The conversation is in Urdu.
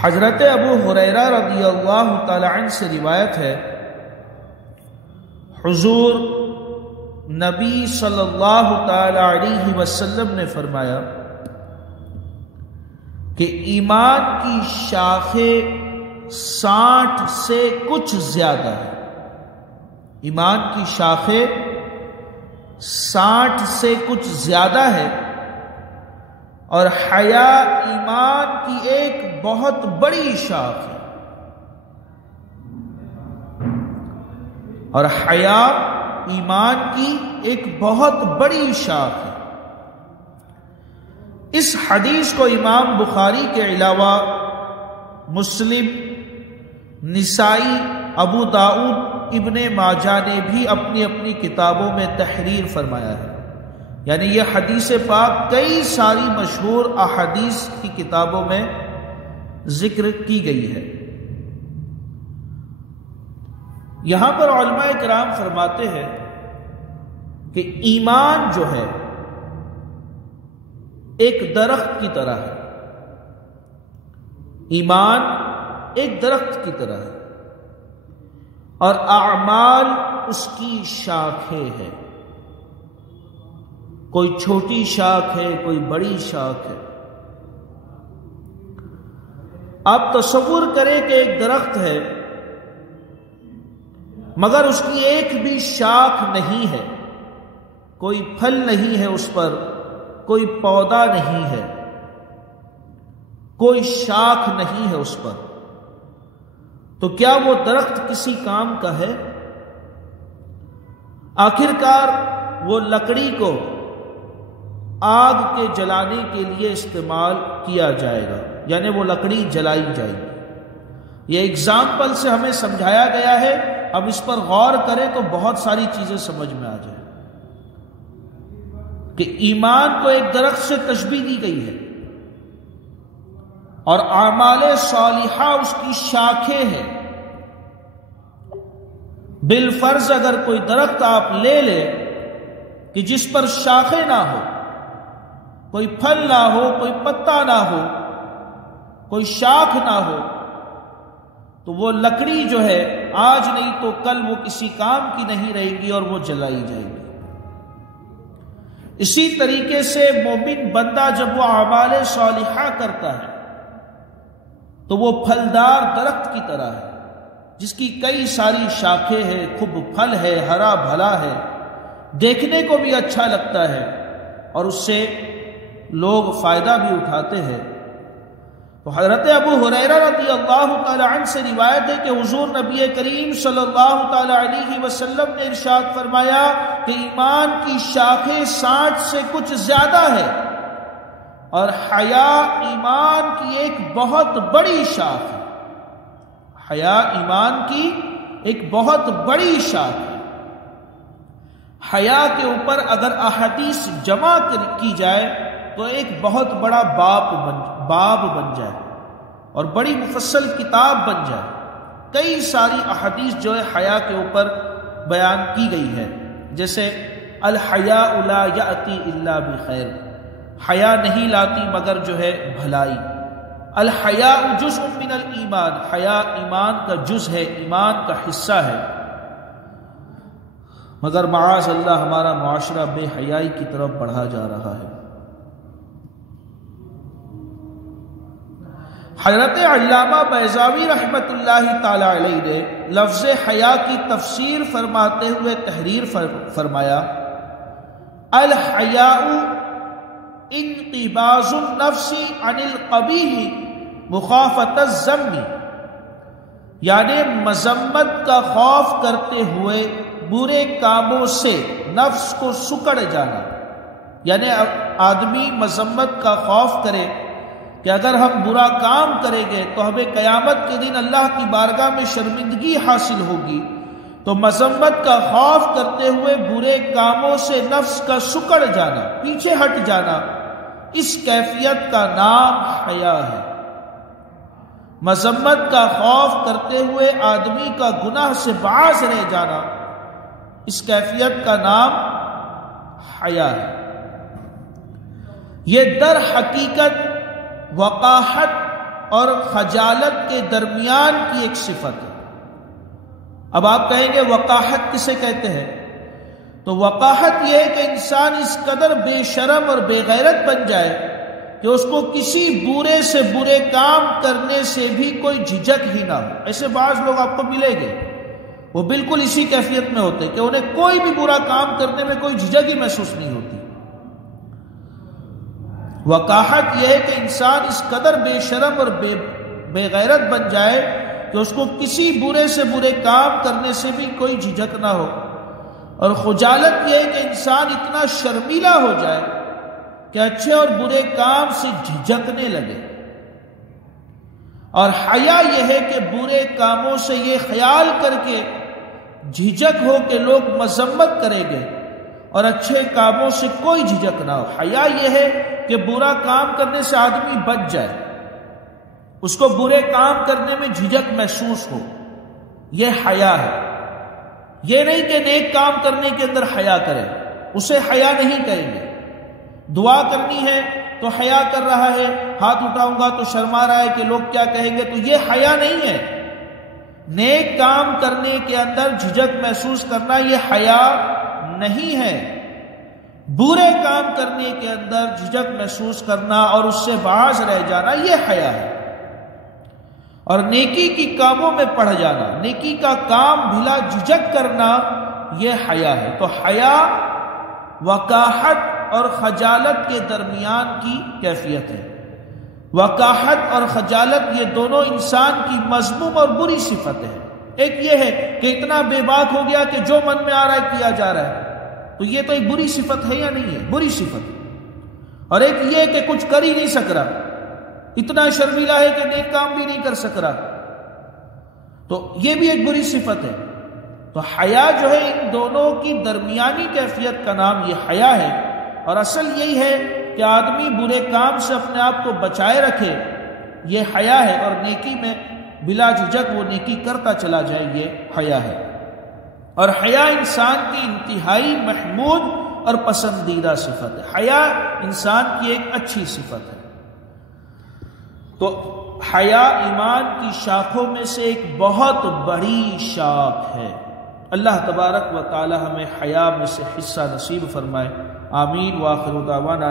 حضرت ابو ہریرہ رضی اللہ تعالی عنہ سے روایت ہے، حضور نبی صلی اللہ تعالی علیہ وسلم نے فرمایا کہ ایمان کی شاخیں 60 سے کچھ زیادہ ہے۔ ایمان کی شاخیں 60 سے کچھ زیادہ ہے، اور حیا ایمان کی ایک بہت بڑی شاخ ہے، اور حیا ایمان کی ایک بہت بڑی شاخ ہے۔ اس حدیث کو امام بخاری کے علاوہ مسلم، نسائی، ابو داؤد، ابن ماجہ نے بھی اپنی اپنی کتابوں میں تحریر فرمایا ہے، یعنی یہ حدیث پاک کئی ساری مشہور احادیث کی کتابوں میں ذکر کی گئی ہے۔ یہاں پر علماء کرام فرماتے ہیں کہ ایمان جو ہے ایک درخت کی طرح ہے، ایمان ایک درخت کی طرح ہے، اور اعمال اس کی شاخیں ہیں، کوئی چھوٹی شاخ ہے، کوئی بڑی شاخ ہے۔ آپ تصور کریں کہ ایک درخت ہے مگر اس کی ایک بھی شاخ نہیں ہے، کوئی پھل نہیں ہے اس پر، کوئی پودا نہیں ہے، کوئی شاخ نہیں ہے اس پر، تو کیا وہ درخت کسی کام کا ہے؟ آخرکار وہ لکڑی کو آگ کے جلانے کے لیے استعمال کیا جائے گا، یعنی وہ لکڑی جلائی جائے گی۔ یہ اگزامپل سے ہمیں سمجھایا گیا ہے، اب اس پر غور کریں تو بہت ساری چیزیں سمجھ میں آ جائیں کہ ایمان کو ایک درخت سے تشبیہ دی گئی ہے، اور اعمال صالحہ اس کی شاخیں ہیں۔ بالفرض اگر کوئی درخت آپ لے لیں کہ جس پر شاخیں نہ ہو، کوئی پھل نہ ہو، کوئی پتا نہ ہو، کوئی شاخ نہ ہو، تو وہ لکڑی جو ہے آج نہیں تو کل وہ کسی کام کی نہیں رہے گی اور وہ جلائی جائے گی۔ اسی طریقے سے مومن بندہ جب وہ اعمال صالحہ کرتا ہے تو وہ پھلدار درخت کی طرح ہے، جس کی کئی ساری شاخیں ہیں، خوب پھل ہے، ہرا بھلا ہے، دیکھنے کو بھی اچھا لگتا ہے، اور اس سے لوگ فائدہ بھی اٹھاتے ہیں۔ تو حضرت ابو ہریرہ رضی اللہ تعالی عنہ سے روایت ہے کہ حضور نبی کریم صلی اللہ تعالی علیہ وسلم نے ارشاد فرمایا کہ ایمان کی شاخیں 60 سے کچھ زیادہ ہے، اور حیا ایمان کی ایک بہت بڑی شاخ ہے۔ حیا ایمان کی ایک بہت بڑی شاخ ہے۔ حیا کے اوپر اگر احادیث جمع کی جائے تو ایک بہت بڑا باب بن جائے اور بڑی مفصل کتاب بن جائے۔ کئی ساری احادیث جو ہے حیا کے اوپر بیان کی گئی ہے، جیسے الحیاء لا یأتی الا بخیر، حیا نہیں لاتی مگر جو ہے بھلائی۔ الحیاء جزء من الایمان، حیا ایمان کا جز ہے، ایمان کا حصہ ہے، مگر معاذ اللہ ہمارا معاشرہ بے حیائی کی طرف بڑھا جا رہا ہے۔ حضرت علامہ بیضاوی رحمۃ اللہ تعالی علیہ نے لفظ حیا کی تفسیر فرماتے ہوئے تحریر فرمایا، الحیاء انقباض النفس عن القبیح مخافۃ الذم، یعنی مذمت کا خوف کرتے ہوئے برے کاموں سے نفس کو سکڑ جانا، یعنی آدمی مذمت کا خوف کرے کہ اگر ہم برا کام کریں گے تو ہمیں قیامت کے دن اللہ کی بارگاہ میں شرمندگی حاصل ہوگی، تو مذمت کا خوف کرتے ہوئے برے کاموں سے نفس کا سکڑ جانا، پیچھے ہٹ جانا، اس کیفیت کا نام حیا ہے۔ مذمت کا خوف کرتے ہوئے آدمی کا گناہ سے باز رہ جانا، اس کیفیت کا نام حیا ہے۔ یہ در حقیقت وقاحت اور خجالت کے درمیان کی ایک صفت ہے۔ اب آپ کہیں گے وقاحت کسے کہتے ہیں؟ تو وقاحت یہ ہے کہ انسان اس قدر بے شرم اور بے غیرت بن جائے کہ اس کو کسی برے سے برے کام کرنے سے بھی کوئی جھجک ہی نہ ہو۔ ایسے بعض لوگ آپ کو ملیں گے، وہ بالکل اسی کیفیت میں ہوتے کہ انہیں کوئی بھی برا کام کرنے میں کوئی جھجک ہی محسوس نہیں ہوتی۔ وقاحت یہ ہے کہ انسان اس قدر بے شرم اور بے غیرت بن جائے کہ اس کو کسی برے سے برے کام کرنے سے بھی کوئی جھجک نہ ہو، اور خجالت یہ ہے کہ انسان اتنا شرمیلا ہو جائے کہ اچھے اور برے کام سے جھجکنے لگے، اور حیا یہ ہے کہ برے کاموں سے یہ خیال کر کے جھجک ہو کہ لوگ مذمت کریں گے، اور اچھے کاموں سے کوئی جھجک نہ ہو۔ حیا یہ ہے کہ برا کام کرنے سے آدمی بچ جائے، اس کو برے کام کرنے میں جھجک محسوس ہو، یہ حیا ہے۔ یہ نہیں کہ نیک کام کرنے کے اندر حیا کرے، اسے حیا نہیں کہیں گے۔ دعا کرنی ہے تو حیا کر رہا ہے، ہاتھ اٹھاؤں گا تو شرما رہا ہے کہ لوگ کیا کہیں گے، تو یہ حیا نہیں ہے۔ نیک کام کرنے کے اندر جھجک محسوس کرنا یہ حیا نہیں ہے۔ برے کام کرنے کے اندر جھجک محسوس کرنا اور اس سے باز رہ جانا یہ حیا ہے، اور نیکی کی کاموں میں پڑ جانا، نیکی کا کام بھلا جھجک کرنا یہ حیا ہے۔ تو حیا وقاحت اور خجالت کے درمیان کی کیفیت ہے۔ وقاحت اور خجالت یہ دونوں انسان کی مذموم اور بری صفت ہے۔ ایک یہ ہے کہ اتنا بے باک ہو گیا کہ جو من میں آ رہا ہے کیا جا رہا ہے، تو یہ تو ایک بری صفت ہے یا نہیں ہے؟ بری صفت ہے۔ اور ایک یہ کہ کچھ کر ہی نہیں سک رہا، اتنا شرمیلا ہے کہ نیک کام بھی نہیں کر سک رہا، تو یہ بھی ایک بری صفت ہے۔ تو حیا جو ہے ان دونوں کی درمیانی کیفیت کا نام یہ حیا ہے، اور اصل یہی ہے کہ آدمی برے کام سے اپنے آپ کو بچائے رکھے، یہ حیا ہے، اور نیکی میں بلا جھجک وہ نیکی کرتا چلا جائے، یہ حیا ہے۔ اور حیا انسان کی انتہائی محمود اور پسندیدہ صفت ہے۔ حیا انسان کی ایک اچھی صفت ہے۔ تو حیا ایمان کی شاخوں میں سے ایک بہت بڑی شاخ ہے۔ اللہ تبارک و تعالی ہمیں حیا میں سے حصہ نصیب فرمائے۔ آمین۔ وآخر دعوانا